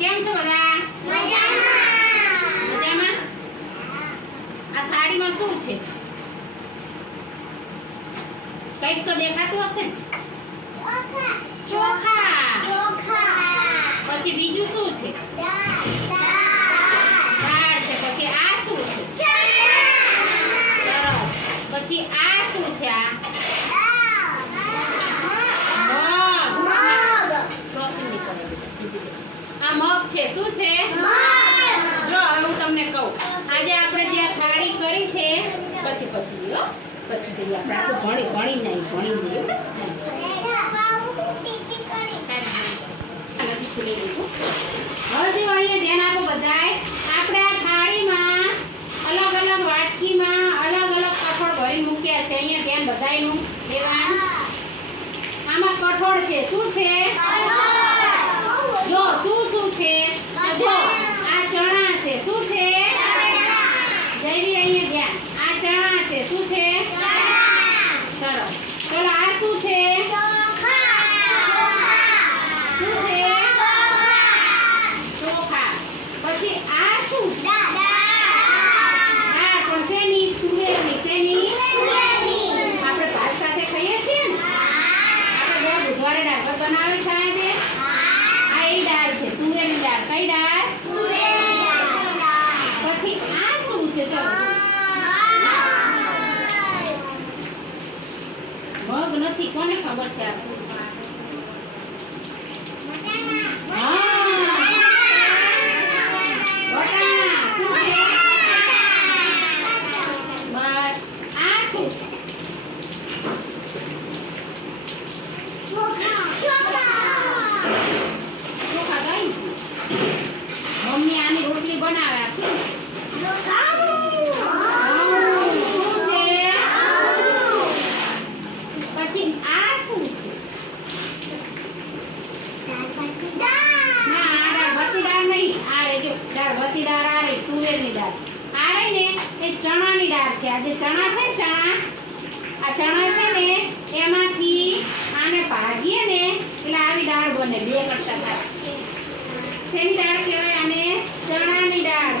કેમ છો બધા? મજામાં. આ થાળીમાં શું છે? કંઈક તો દેખાતું હશે ને? ચોખા. પછી બીજું શું છે? દાળ છે. પછી આ શું છે? સરસ. પછી આ શું છે? આ મગ છે. શું છે? જો હવે હું તમને કહું, આજે આપણે જે આ થાળી કરી છે પછી જઈએ આપણે આટલું ભણી નહીં હવે જો અહીંયા ધ્યાન આપો બધાય. આપણે આ થાળીમાં અલગ અલગ વાટકીમાં અલગ અલગ કઠોળ ભરી મૂક્યા છે. અહીંયા ધ્યાન બધાયનું દેવાન. આમાં કઠોળ છે. શું છે? જો શું છે? જો આ ચણા છે. શું છે? જયવી અહીંયા ધ્યાન. આ ચણા છે. શું છે? સરસ. ચલો આ શું છે? શું છે? ચોખા. પછી આ શું? દાળ. પણ શેની? તુવેરની. શેની? આપણે ભાત સાથે ખાઈએ છીએ ને. આપણે દર બુધવારે દાળ ભાત બનાવે છે. આ એ દાળ છે. તુવેરની દાળ. કઈ દાળ? પછી આ શું છે? ચલો મગ નથી. કોને ખબર છે આ શું? મમ્મી આની રોટલી બનાવે. પછી આ શું છે? ના, આ દાળ ભતી દાળ નહીં. આ રે જો દાળ ભતી દાળ. આ રે તુવેરની દાળ. આ રે ને એ ચણાની દાળ છે. આ જે ચણા છે ને, આ ચણા છે ને એમાંથી આને ભાગીએ ને એટલે આવી દાળ બને. બે કરતા સારા. શેની દાળ કહેવાય આને? ચણાની દાળ.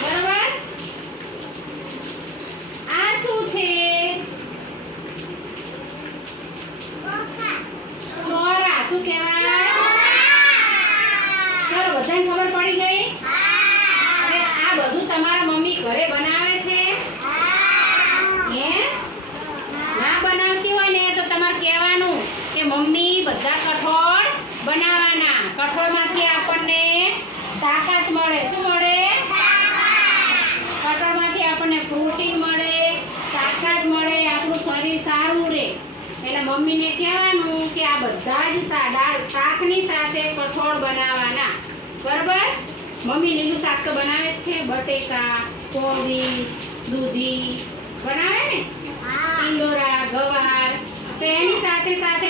બરોબર. આ શું છે? ચોરા. શું કહેવાય? ચાલો બધાને ખબર પડી ગઈ. હવે આ બધું તમારા મમ્મી ઘરે બનાવે છે? હે? ના બનાવતી હોય ને તો તમારે કહેવાનું કે મમ્મી બધા કઠોળ બનાવવાના. કઠોળમાંથી આપણને તાકાત મળે. શું મળે? કઠોળમાંથી આપણને પ્રોટીન મળે, તાકાત મળે, આપણું શરીર સારું રહે. એટલે મમ્મીને કહેવાનું કે આ બધા જ શાકની સાથે કઠોળ બનાવવાના. બરાબર? મમ્મી લીલું શાક તો બનાવે જ છે. બટેકા, કોબી, દૂધી બનાવે ને, ઈંડોરા, ગવાર. તો એની સાથે સાથે